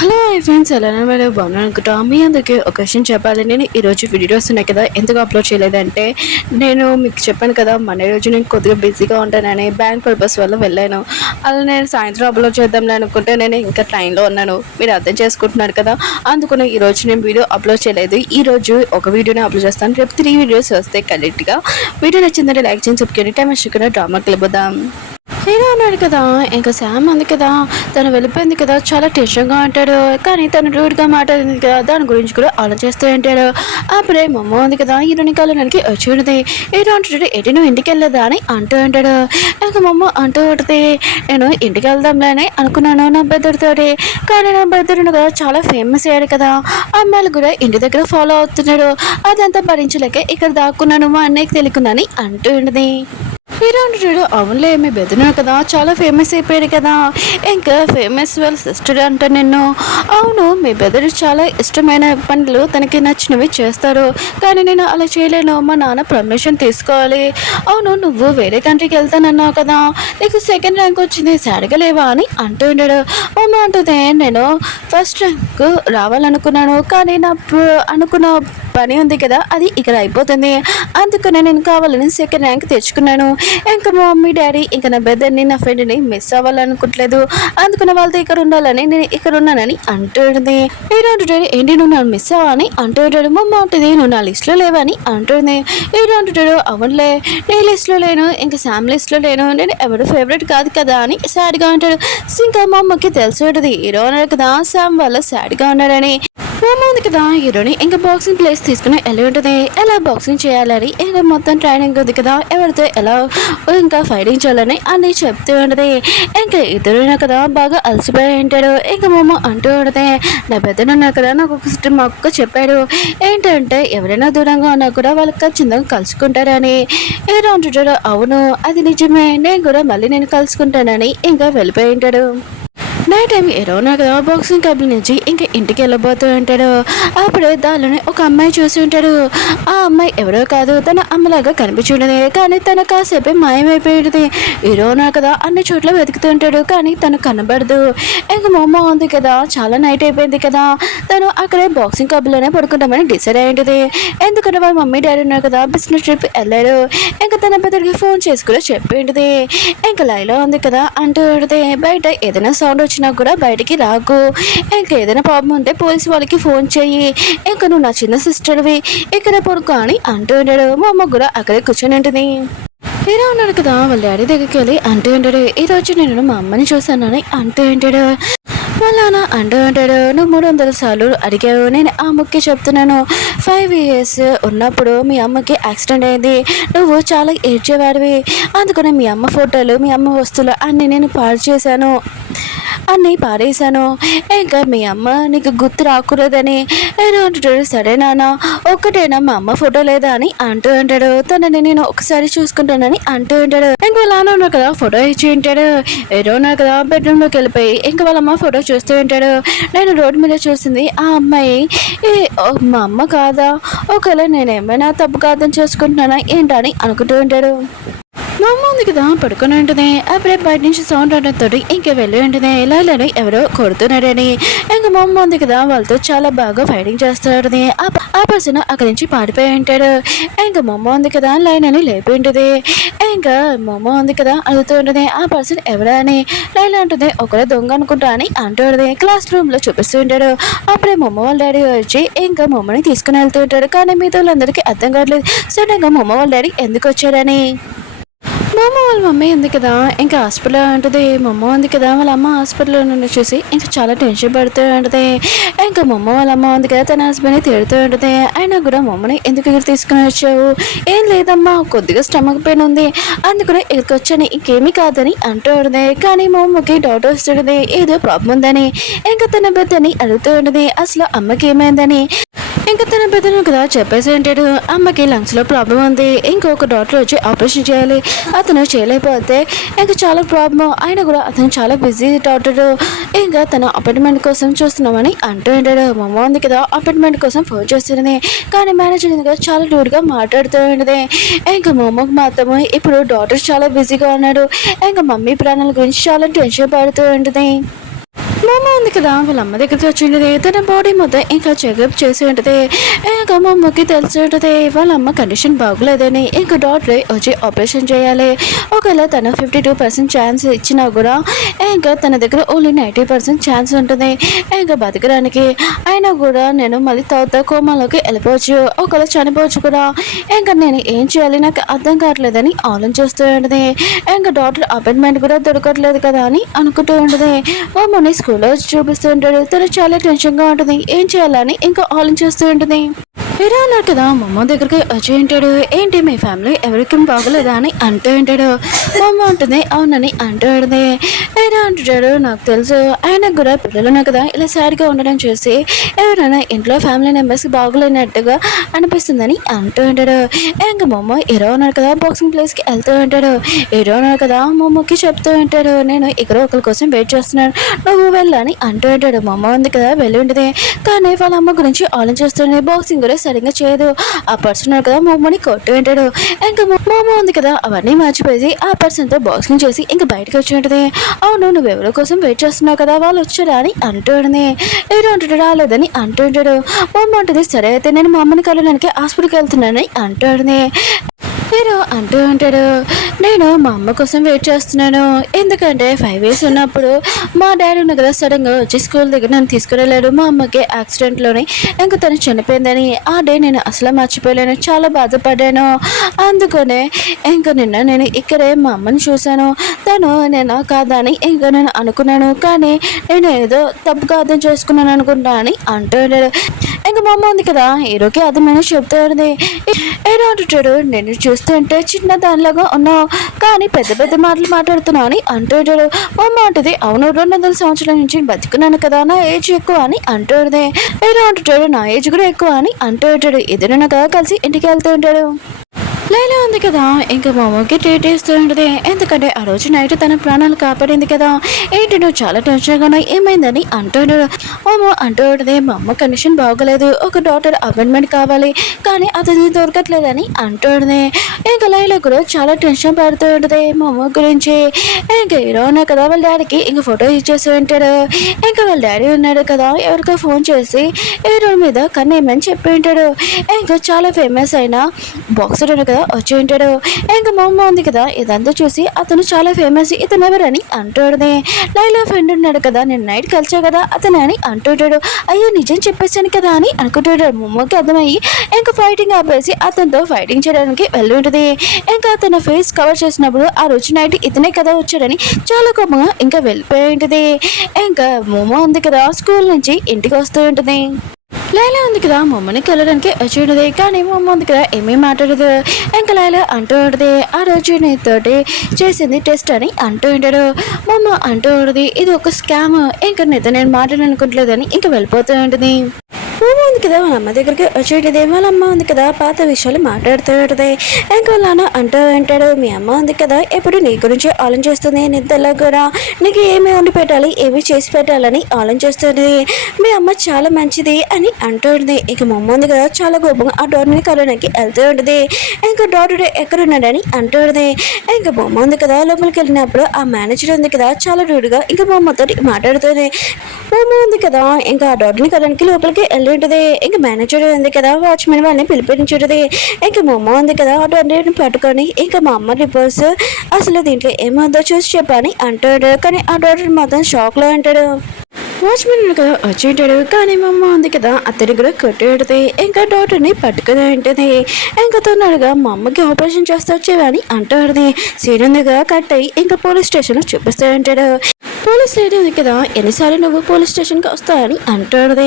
Hello friends, ఎలా మీరు బాగున్నాను అనుకుంటా. మీ అందరికీ ఒక విషయం చెప్పాలి. నేను ఈరోజు వీడియోస్ ఉన్నాయి కదా, ఎందుకు అప్లోడ్ చేయలేదంటే నేను మీకు చెప్పాను కదా, మన రోజు నేను కొద్దిగా బిజీగా ఉంటానని బ్యాంక్ పర్పస్ వల్ల వెళ్ళాను. అలా నేను సాయంత్రం అప్లోడ్ చేద్దాంలే అనుకుంటే నేను ఇంకా ట్రైన్లో ఉన్నాను. మీరు అర్థం చేసుకుంటున్నారు కదా, అందుకని ఈరోజు నేను వీడియో అప్లోడ్ చేయలేదు. ఈరోజు ఒక వీడియోని అప్లోడ్ చేస్తాను. రేపు 3 వీడియోస్ వస్తాయి కరెక్ట్గా. వీడియో నచ్చిందంటే లైక్ చేసి చెప్పుకొని టైం వచ్చి డ్రామాకి వెళ్ళిపోదాం. హీరో ఉన్నాడు కదా, ఇంకా శామ్ ఉంది కదా, తను వెళ్ళిపోయింది కదా, చాలా టెన్షన్గా ఉంటాడు. కానీ తను రూడ్గా మాట్లాడింది కదా, దాని గురించి కూడా ఆలోచిస్తూ ఉంటాడు. అప్పుడే మమ్మ ఉంది కదా, హీరోని కలడానికి వచ్చి ఉంటుంది. హీరో అంటాడు, ఎటు నువ్వు ఇంటికి వెళ్ళదా అని అంటూ ఉంటాడు. ఇంకా మమ్మ అంటూ ఉంటుంది, నేను ఇంటికి వెళ్దాంలే అని అనుకున్నాను నా బెదర్తోటి. కానీ నా బెదర్ కదా చాలా ఫేమస్ అయ్యాడు కదా, అమ్మాయిలు కూడా ఇంటి దగ్గర ఫాలో అవుతున్నాడు. అదంతా భరించలేక ఇక్కడ దాక్కున్నాను, మా అన్నయ్యకి తెలియకుందని అంటూ ఉంటుంది. హీరో అంటాడు, అవునులే మీ బెదిరినాడు కదా, చాలా ఫేమస్ అయిపోయాడు కదా, ఇంకా ఫేమస్ వాళ్ళ సిస్టర్ అంట నిన్ను. అవును, మీ బెదరు చాలా ఇష్టమైన పనులు తనకి నచ్చినవి చేస్తారు, కానీ నేను అలా చేయలేను, మా నాన్న పర్మిషన్ తీసుకోవాలి. అవును, నువ్వు వేరే కంట్రీకి వెళ్తానన్నావు కదా, నీకు సెకండ్ ర్యాంక్ వచ్చింది, సడగలేవా అని అంటూ ఉన్నాడు. అమ్మ అంటుంది, నేను ఫస్ట్ ర్యాంక్ రావాలనుకున్నాను, కానీ నా అనుకున్న పని ఉంది కదా, అది ఇక్కడ అయిపోతుంది, అందుకనే నేను కావాలని సెకండ్ ర్యాంక్ తెచ్చుకున్నాను. ఇంకా మా మమ్మీ డాడీ ఇంకా నా బ్రదర్ని నా ఫ్రెండ్ని మిస్ అవ్వాలనుకోవట్లేదు, అందుకని వాళ్ళతో ఇక్కడ ఉండాలని నేను ఇక్కడ ఉన్నానని అంటుంది. హీరో అంటాడు, ఏంటి నువ్వు నన్ను మిస్ అవ్వా అని అంటాడు. మమ్మ ఉంటుంది, నువ్వు నా లిస్ట్లో లేవని అంటుంది. హీరో అంటాడు, అవునులే నీ లిస్ట్లో లేను, ఇంకా శామ్ లిస్ట్లో లేను, నేను ఎవరు ఫేవరెట్ కాదు కదా అని సాడ్గా అంటాడు. ఇంకా మా అమ్మకి తెలిసి ఉంటుంది, హీరో అన్నాడు కదా శామ్ వల్ల సాడ్గా ఉన్నాడని. మమ్మ ఉంది కదా, హీరోని ఇంకా బాక్సింగ్ ప్లేస్ తీసుకుని ఎలా ఉంటుంది, ఎలా బాక్సింగ్ చేయాలని, ఇంకా మొత్తం ట్రైనింగ్ ఉంది కదా, ఎవరితో ఎలా ఇంకా ఫైటింగ్ చేయాలని అన్నీ చెప్తూ ఉంటుంది. ఇంకా ఇద్దరున్నా కదా బాగా అలసిపోయి ఉంటాడు. ఇంకా మమ్మ అంటూ ఉంటుంది, నా పెద్దనున్నా కదా నాకు ఒక మా అక్క చెప్పాడు, ఏంటంటే ఎవరైనా దూరంగా ఉన్నా కూడా వాళ్ళకి ఖచ్చితంగా కలుసుకుంటారని. హీరో అంటుంటాడు, అవును అది నిజమే, నేను కూడా మళ్ళీ నేను కలుసుకుంటానని ఇంకా వెళ్ళిపోయి ఉంటాడు. నైట్ టైం ఎరోనా కదా బాక్సింగ్ క్లబ్ నుంచి ఇంకా ఇంటికి వెళ్ళబోతూ ఉంటాడు. అప్పుడే దానిలోనే ఒక అమ్మాయి చూసి ఉంటాడు. ఆ అమ్మాయి ఎవరో కాదు, తన అమ్మలాగా కనిపించుండేది, కానీ తన కాసేపే మాయమైపోయింది. ఎరోనా కదా అన్ని చోట్ల వెతుకుతూ ఉంటాడు, కానీ తను కనబడదు. ఇంకా మమ్మ ఉంది కదా, చాలా నైట్ అయిపోయింది కదా, తను అక్కడే బాక్సింగ్ క్లబ్లోనే పడుకుంటామని డిసైడ్ అయ్యింది. ఎందుకంటే వాళ్ళ మమ్మీ డాడీ ఉన్నారు కదా, బిజినెస్ ట్రిప్ వెళ్ళాడు. ఇంకా తన పెద్దడికి ఫోన్ చేసి కూడా చెప్పింది. ఇంకా లైలో ఉంది కదా అంటూ ఉంటుంది, బయట ఏదైనా సౌండ్ వచ్చినా కూడా బయటికి రాకు, ఇంకా ఏదైనా ప్రాబ్లం ఉంటే పోలీసు వాళ్ళకి ఫోన్ చెయ్యి, ఇంకా నువ్వు నా చిన్న సిస్టర్వి, ఇక్కడ పడుకో అని అంటూ ఉంటాడు. మా అమ్మ కూడా అక్కడే కూర్చొని ఉంటుంది. హీరో ఉన్నాడు కదా, వాళ్ళ డాడీ దగ్గరికి వెళ్ళి అంటూ ఉంటాడు, ఈరోజు నేను మా అమ్మని చూసానని అంటూ ఉంటాడు. వాళ్ళ అంటూ ఉంటాడు, నువ్వు 300 సార్లు అడిగావు, నేను ఆ అమ్మకి చెప్తున్నాను, 5 years ఉన్నప్పుడు మీ అమ్మకి యాక్సిడెంట్ అయింది, నువ్వు చాలా ఏడ్చేవాడివి, అందుకని మీ అమ్మ ఫోటోలు మీ అమ్మ వస్తువులు అన్నీ నేను పాడు చేశాను, అన్నీ పారేశాను, ఇంకా మీ అమ్మ నీకు గుర్తు రాకూడదని. ఏదో అంటాడు, సరే నాన్న, ఒక్కటేనా మా అమ్మ ఫోటో లేదా అని అంటూ ఉంటాడు. తనని నేను ఒకసారి చూసుకుంటానని అంటూ ఉంటాడు. ఇంకా వాళ్ళ నాన్న ఉన్నారు కదా, ఫోటో ఇచ్చి ఉంటాడు. ఏదో ఉన్నారు కదా, బెడ్రూమ్లోకి వెళ్ళిపోయి ఇంకా వాళ్ళ అమ్మ ఫోటో చూస్తూ ఉంటాడు. నేను రోడ్డు మీద చూసింది ఆ అమ్మాయి మా అమ్మ కాదా, ఒకవేళ నేను ఏమైనా తప్పు కాదని చేసుకుంటున్నానా ఏంటని అనుకుంటూ ఉంటాడు. మా అమ్మ ఉంది కదా పడుకొని ఉంటుంది. అప్పుడే బయట నుంచి సౌండ్ రావడంతో ఇంకా వెళ్ళి ఉంటుంది, ఇలా ఎవరో కొడుతున్నాడని. ఇంకా మా అమ్మ ఉంది కదా, వాళ్ళతో చాలా బాగా ఫైటింగ్ చేస్తాడు. ఆ పర్సన్ అక్కడి నుంచి పారిపోయి ఉంటాడు. ఇంకా మా అమ్మ ఉంది కదా, లైన్ అని లేపి ఉంటుంది. ఇంకా మా అమ్మ ఉంది కదా అడుగుతూ ఉంటుంది, ఆ పర్సన్ ఎవరా అని. లైన్ ఉంటుంది, ఒకరే దొంగ అనుకుంటా అని అంటుంది. క్లాస్ రూమ్ లో చూపిస్తూ ఉంటాడు. అప్పుడే మా అమ్మ వాళ్ళ డాడీ వచ్చి ఇంకా మా అమ్మని తీసుకుని వెళ్తూ ఉంటాడు. కానీ మిగతా వాళ్ళందరికీ అర్థం కావట్లేదు సడన్గా మా అమ్మ వాళ్ళ డాడీ ఎందుకు వచ్చారని. మా అమ్మ వాళ్ళ మమ్మీ ఉంది కదా, ఇంకా హాస్పిటల్లో ఉంటుంది. మా అమ్మ ఉంది కదా, వాళ్ళ అమ్మ హాస్పిటల్లో నుండి చూసి ఇంకా చాలా టెన్షన్ పడుతూ ఉంటుంది. ఇంకా మా అమ్మ వాళ్ళ అమ్మ ఉంది కదా, తన హస్బెండ్ని తిడుతూ ఉంటుంది. అయినా కూడా మా అమ్మని ఎందుకు ఇక్కడ తీసుకుని వచ్చావు, ఏం లేదమ్మా కొద్దిగా స్టమక్ పెయిన్ ఉంది, అందుకనే ఇక్కడికి వచ్చాను, ఇంకేమీ కాదని అంటూ ఉంటుంది. కానీ మా అమ్మకి డౌట్ వస్తుంది, ఏదో ప్రాబ్లం ఉందని. ఇంకా తన బిడ్డని అడుగుతూ ఉంటుంది, అసలు అమ్మకి ఏమైందని. ఇంకా తన పెద్దను కదా చెప్పేసి ఉంటాడు, అమ్మకి లంగ్స్లో ప్రాబ్లం ఉంది, ఇంకొక డాక్టర్ వచ్చి ఆపరేషన్ చేయాలి, అతను చేయలేకపోతే ఇంకా చాలా ప్రాబ్లం, అయినా కూడా అతను చాలా బిజీ డాక్టర్, ఇంకా తన అపాయింట్మెంట్ కోసం చూస్తున్నామని అంటూ ఉంటాడు. మా అమ్మ ఉంది కదా అపాయింట్మెంట్ కోసం ఫోన్ చేస్తుంది, కానీ మేనేజర్ కదా చాలా రూడ్గా మాట్లాడుతూ ఉంటుంది. ఇంకా మా అమ్మకి మాత్రమే ఇప్పుడు డాక్టర్ చాలా బిజీగా ఉన్నాడు, ఇంకా మమ్మీ ప్రాణాల గురించి చాలా టెన్షన్ పడుతూ ఉంటుంది. మామ ఉంది కదా వాళ్ళ అమ్మ దగ్గరికి వచ్చి ఉంటుంది. తన బాడీ మొత్తం ఇంకా చెకప్ చేసి ఉంటుంది. ఇంకా మా అమ్మకి తెలిసి ఉంటుంది వాళ్ళ అమ్మ కండిషన్ బాగోలేదని. ఇంకా డాక్టర్ వచ్చి ఆపరేషన్ చేయాలి. ఒకవేళ తన 52% ఛాన్స్ ఇచ్చినా కూడా ఇంకా తన దగ్గర ఓన్లీ 90% ఛాన్స్ ఉంటుంది ఇంకా బతకడానికి. అయినా కూడా నేను మళ్ళీ తర్వాత కోమాలోకి వెళ్ళిపోవచ్చు, ఒకవేళ చనిపోవచ్చు కూడా. ఇంకా నేను ఏం చేయాలి నాకు అర్థం కావట్లేదని ఆలోచిస్తూ ఉంటుంది. ఇంకా డాక్టర్ అపాయింట్మెంట్ కూడా దొరకట్లేదు కదా అని అనుకుంటూ ఉంటుంది. మమ్మల్ని స్కూల్లో చూపిస్తూ ఉంటాడు. తను చాలా టెన్షన్గా ఉంటుంది, ఏం చేయాలని ఇంకా ఆలోచిస్తూ ఉంటుంది. హీరో అన్నారు కదా మమ్మ దగ్గరికి వచ్చి ఉంటాడు. ఏంటి మీ ఫ్యామిలీ ఎవరికి బాగోలేదా అని అంటూ ఉంటాడు. మమ్మ ఉంటుంది అవునని అంటూ ఉంటుంది. హీరో అంటుంటాడు నాకు తెలుసు ఆయనకు కూడా పిల్లలున్నా కదా ఇలా సాడ్గా ఉండడం చూసి ఎవరైనా ఇంట్లో ఫ్యామిలీ మెంబర్స్కి బాగోలేనట్టుగా అనిపిస్తుందని అంటూ ఉంటాడు. ఇంకా మమ్మ హీరో ఉన్నారు కదా బాక్సింగ్ ప్లేస్కి వెళ్తూ ఉంటాడు. హీరో ఉన్నారు కదా మమ్మకి చెప్తూ ఉంటాడు నేను ఇక్కడ ఒకరి కోసం వెయిట్ చేస్తున్నాను, నువ్వు వెళ్ళని అంటూ ఉంటాడు. మమ్మ ఉంది కదా వెళ్ళి ఉంటుంది. కానీ వాళ్ళ అమ్మ గురించి ఆలోచిస్తుంది. బాక్సింగ్ కూడా సరిగ్గా చేయదు. ఆ పర్సన్ కదా మమ్మని కొట్టు ఉంటాడు. ఇంకా మమ్మ ఉంది కదా అవన్నీ మర్చిపోయి ఆ పర్సన్తో బాక్సింగ్ చేసి ఇంకా బయటకు వచ్చి ఉంటుంది. అవును నువ్వు ఎవరి కోసం వెయిట్ చేస్తున్నావు కదా వాళ్ళు వచ్చారా అని అంటూ ఉంటుంది. ఎవరు అంటుంటాడు రాలేదని అంటూ ఉంటాడు. మమ్మ ఉంటుంది సరే అయితే నేను మా అమ్మని కలవడానికి హాస్పిటల్కి వెళ్తున్నానని అంటూ ఉంటుంది. హీరో అంటూ ఉంటాడు నేను మా అమ్మ కోసం వెయిట్ చేస్తున్నాను, ఎందుకంటే 5 years ఉన్నప్పుడు మా డాడీ ఉన్న కదా సడన్గా వచ్చి స్కూల్ దగ్గర నన్ను తీసుకురాలేడు. మా అమ్మకి యాక్సిడెంట్లోనే ఇంకా తను చనిపోయిందని ఆ డే నేను అసలు మర్చిపోలేను, చాలా బాధపడ్డాను. అందుకనే ఇంకా నిన్న నేను ఇక్కడే మా అమ్మని చూశాను, తను నేను కాదని ఇంకా నేను అనుకున్నాను, కానీ నేను ఏదో తప్పుగా అర్థం చేసుకున్నాను అనుకుంటా అని అంటూ ఉంటాడు. ఇంకా మా అమ్మ ఉంది కదా హీరోకి అర్థమైన చెప్తూ ఉంది. హీరో అంటుంటాడు నేను చూస్తుంటే చిన్న దానిలాగా ఉన్నావు కానీ పెద్ద పెద్ద మాటలు మాట్లాడుతున్నావు అని అంటుంటాడు. మా అమ్మ అంటుంది అవును 200 సంవత్సరాల నుంచి బతుకున్నాను కదా నా ఏజ్ ఎక్కువ అని అంటుంది. హీరో అంటుంటాడు నా ఏజ్ కూడా ఎక్కువ అని అంటూ ఉంటాడు. ఇద్దరు కదా కలిసి ఇంటికి వెళ్తూ ఉంటాడు. లైలా ఉంది కదా ఇంకా మా అమ్మకి ట్రీట్ ఇస్తూ ఉంటుంది, ఎందుకంటే ఆ రోజు నైట్ తన ప్రాణాలు కాపాడింది కదా. ఏంటి నువ్వు చాలా టెన్షన్గా ఉన్నాయి ఏమైందని అంటున్నాడు. అమ్మ అంటూ ఉంటుంది మా అమ్మ కండిషన్ బాగోలేదు, ఒక డాక్టర్ అపాయింట్మెంట్ కావాలి కానీ అతని దొరకట్లేదని అంటుంది. ఇంకా లైలా కూడా చాలా టెన్షన్ పడుతూ ఉంటుంది మా అమ్మ గురించి. ఇంకా హీరో ఉన్నా కదా వాళ్ళ డాడీకి ఇంకా ఫోటో ఇచ్చేసి ఉంటాడు. ఇంకా వాళ్ళ డాడీ ఉన్నాడు కదా ఎవరికో ఫోన్ చేసి హీరో మీద కన్నేమని చెప్పి ఉంటాడు. ఇంకా చాలా ఫేమస్ అయిన బాక్సర్ కదా వచ్చి ఉంటాడు. ఇంకా మా అమ్మ ఉంది కదా ఇదంతా చూసి అతను చాలా ఫేమస్ ఇతను ఎవరని అంటాడు. లైలా ఫ్రెండ్ ఉన్నాడు కదా నేను నైట్ కలిసా కదా అతను అని అంటుంటాడు. అయ్యో నిజం చెప్పేసాను కదా అని అనుకుంటాడు. మా అమ్మకి అర్థమయ్యి ఇంకా ఫైటింగ్ ఆపేసి అతనితో ఫైటింగ్ చేయడానికి వెళ్ళి ఉంటుంది. ఇంకా అతను ఫేస్ కవర్ చేసినప్పుడు ఆ రోజు నైట్ ఇతనే కదా వచ్చాడని చాలా కోపంగా ఇంకా వెళ్ళిపోయి ఉంటుంది. ఇంకా మొమ్మ ఉంది కదా స్కూల్ నుంచి ఇంటికి వస్తూ ఉంటుంది. లైలా ఉంది కదా మమ్మల్ని కలవడానికి వచ్చి ఉంటుంది, కానీ మా అమ్మ ఉంది కదా ఏమీ మాట్లాడదు. ఇంకా లైలా అంటూ ఉంటుంది ఆ రోజు నీతోటి చేసింది టెస్ట్ అని అంటూ ఉంటాడు. మా అమ్మ అంటూ ఉంటుంది ఇది ఒక స్కామ్, ఇంకా నీతో నేను మాట్లాడాలనుకుంటలేదని ఇంకా వెళ్ళిపోతూ ఉంటుంది. పూమ ఉంది కదా వాళ్ళ అమ్మ దగ్గరికి వచ్చేటది. వాళ్ళ అమ్మ ఉంది కదా పాత విషయాలు మాట్లాడుతూ ఉంటుంది. ఇంకా వాళ్ళ నాన్న అంటూ ఉంటాడు మీ అమ్మ ఉంది కదా ఎప్పుడు నీ గురించి ఆలోచిస్తుంది, నిద్రలో కూడా నీకు ఏమి వండి పెట్టాలి ఏమి చేసి పెట్టాలని ఆలోచిస్తుంది, మీ అమ్మ చాలా మంచిది అని అంటుంది. ఇక మా అమ్మ ఉంది కదా చాలా కోపంగా ఆ డాక్టర్ని కలవడానికి వెళ్తూ ఉంటుంది. ఇంకా డాక్టర్ ఎక్కడున్నాడని అంటుంది. ఇంకా మా అమ్మ ఉంది కదా లోపలికి వెళ్ళినప్పుడు ఆ మేనేజర్ ఉంది కదా చాలా రూడ్గా ఇంకా మా అమ్మతో మాట్లాడుతుంది. మా అమ్మ ఉంది కదా ఇంకా ఆ డాక్టర్ని కలవడానికి లోపలికి ఉంటుంది. ఇంకా మేనేజర్ ఉంది కదా వాచ్మెన్ వాళ్ళని పిలిపించుంటుంది. ఇంకా మా అమ్మ ఉంది కదా ఆటో అన్నిటిని పట్టుకొని ఇంకా మా అమ్మ రిపోర్ట్స్ అసలు దీంట్లో ఏమవుందో చూసి చెప్పని అంటాడు. కానీ ఆ డాక్టర్ మాత్రం షాక్లో అంటాడు. వాచ్మెన్ కదా వచ్చి ఉంటాడు. కానీ మా అమ్మ ఉంది కదా అతని కూడా కొట్టేడుతుంది. ఇంకా డాక్టర్ని పట్టుకుని ఉంటుంది. ఇంకా తొందరగా మా అమ్మకి ఆపరేషన్ చేస్తా వచ్చేవని అంటాడు. సీన్ ఉంది కదా కట్ అయ్యి ఇంకా పోలీస్ స్టేషన్లో చూపిస్తూ ఉంటాడు. పోలీస్ లేడీ ఉంది కదా ఎన్నిసార్లు నువ్వు పోలీస్ స్టేషన్కి వస్తావని అంటాడు.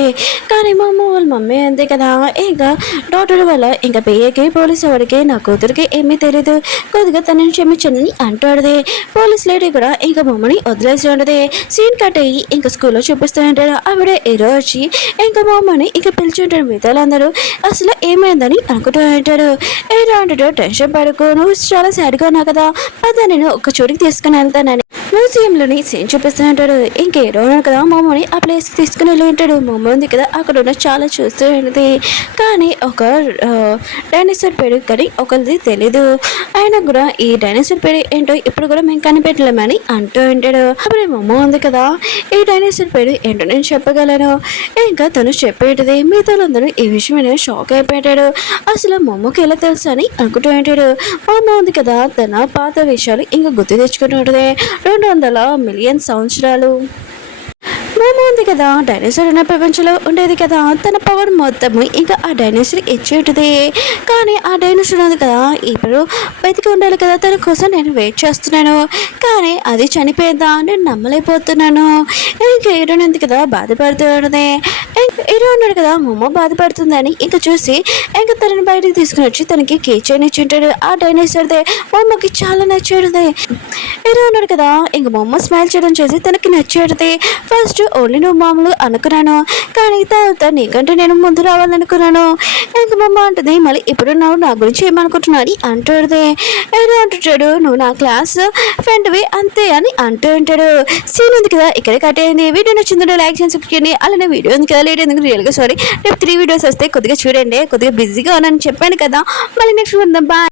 కానీ మా అమ్మ వాళ్ళ మమ్మీ అంతే కదా ఇంకా డాక్టర్ వల్ల ఇంకా పిఏకి పోలీస్ వాడికి నా కూతురికి ఏమీ తెలియదు కొద్దిగా తనని క్షమించని అంటాడు. పోలీస్ లేడీ కూడా ఇంకా మమ్మని వదిలేసి ఉండదు. సీన్ కట్ అయ్యి ఇంకా స్కూల్లో చూపిస్తూ ఉంటాడు. ఆవిడ ఏరో వచ్చి ఇంకా మా అమ్మని ఇంకా పిలిచుంటాడు. మిగతాలందరూ అసలు ఏమైందని అనుకుంటూ ఉంటాడు. ఏదో అంటాడు టెన్షన్ పడుకో నువ్వు చాలా సాడ్గా ఉన్నావు కదా అదే నేను ఒక చోటికి తీసుకుని వెళ్తానని మ్యూజియంలోని సీన్ చూపిస్తూ ఉంటాడు. ఇంకేదో ఉన్నాడు కదా మమ్మల్ని ఆ ప్లేస్కి తీసుకుని వెళ్ళి ఉంటాడు. మమ్మ ఉంది కదా అక్కడ ఉన్న చాలా చూస్తూ ఉంటుంది. కానీ ఒక డైనోసార్ పేరు కానీ ఒకరిది తెలీదు. అయినా కూడా ఈ డైనోసార్ పేరు ఏంటో ఇప్పుడు కూడా మేము కనిపెట్టలేమని అంటూ ఉంటాడు. అప్పుడు మమ్మ ఉంది కదా ఈ డైనోసార్ పేరు ఏంటో నేను చెప్పగలను. ఇంకా తను చెప్పేటిది మిగతా అందరూ ఈ విషయం షాక్ అయిపోయాడు. అసలు మమ్మకి ఎలా తెలుసు అని అనుకుంటూ ఉంటాడు. మమ్మ ఉంది కదా తన పాత విషయాలు ఇంకా గుర్తు తెచ్చుకుంటూ ఉంటుంది. 200 మిలియన్ సంవత్సరాలు మోమో ఉంది కదా డైనోసార్ ఉన్న ప్రపంచంలో ఉండేది కదా. తన పవర్ మొత్తము ఇంకా ఆ డైనోసార్ ఇచ్చేటిది. కానీ ఆ డైనోసార్ ఉంది కదా ఇప్పుడు బతికి ఉండాలి కదా, తన కోసం నేను వెయిట్ చేస్తున్నాను. కానీ అది చనిపోయిందా నేను నమ్మలేకపోతున్నాను. ఇంకా హీరో ఉంది కదా బాధపడుతూ ఉన్నది. హీరో ఉన్నాడు కదా మమ్మ బాధపడుతుందని ఇంకా చూసి ఇంకా తనని బయటకు తీసుకుని వచ్చి తనకి కే చైన్ ఇచ్చింటాడు. ఆ డైనోసార్దే మమ్మకి చాలా నచ్చేది. హీరో ఉన్నాడు కదా ఇంక మమ్మ స్మైల్ చేయడం చేసి తనకి నచ్చేది. ఫస్ట్ ఓన్లీ నువ్వు మామూలు అనుకున్నాను, కానీ తర్వాత నీకంటే నేను ముందు రావాలనుకున్నాను. ఇంక మమ్మ అంటుంది మళ్ళీ ఇప్పుడు నువ్వు నా గురించి ఏమనుకుంటున్నావు అని అంటుంది. ఏదో అంటుంటాడు నువ్వు నా క్లాస్ ఫ్రెండ్వి అంతే అని అంటూ ఉంటాడు. సీన్ ఉంది కదా ఇక్కడే కట్ అయింది. వీడియో నచ్చిందంటే లైక్ చేయండి. అలానే వీడియో ఉంది కదా లేట్ ఎందుకు రియల్గా సారీ. రేపు 3 వీడియోస్ వస్తే కొద్దిగా చూడండి. కొద్దిగా బిజీగా ఉన్నాను చెప్పాను కదా. మళ్ళీ నెక్స్ట్ బాయ్.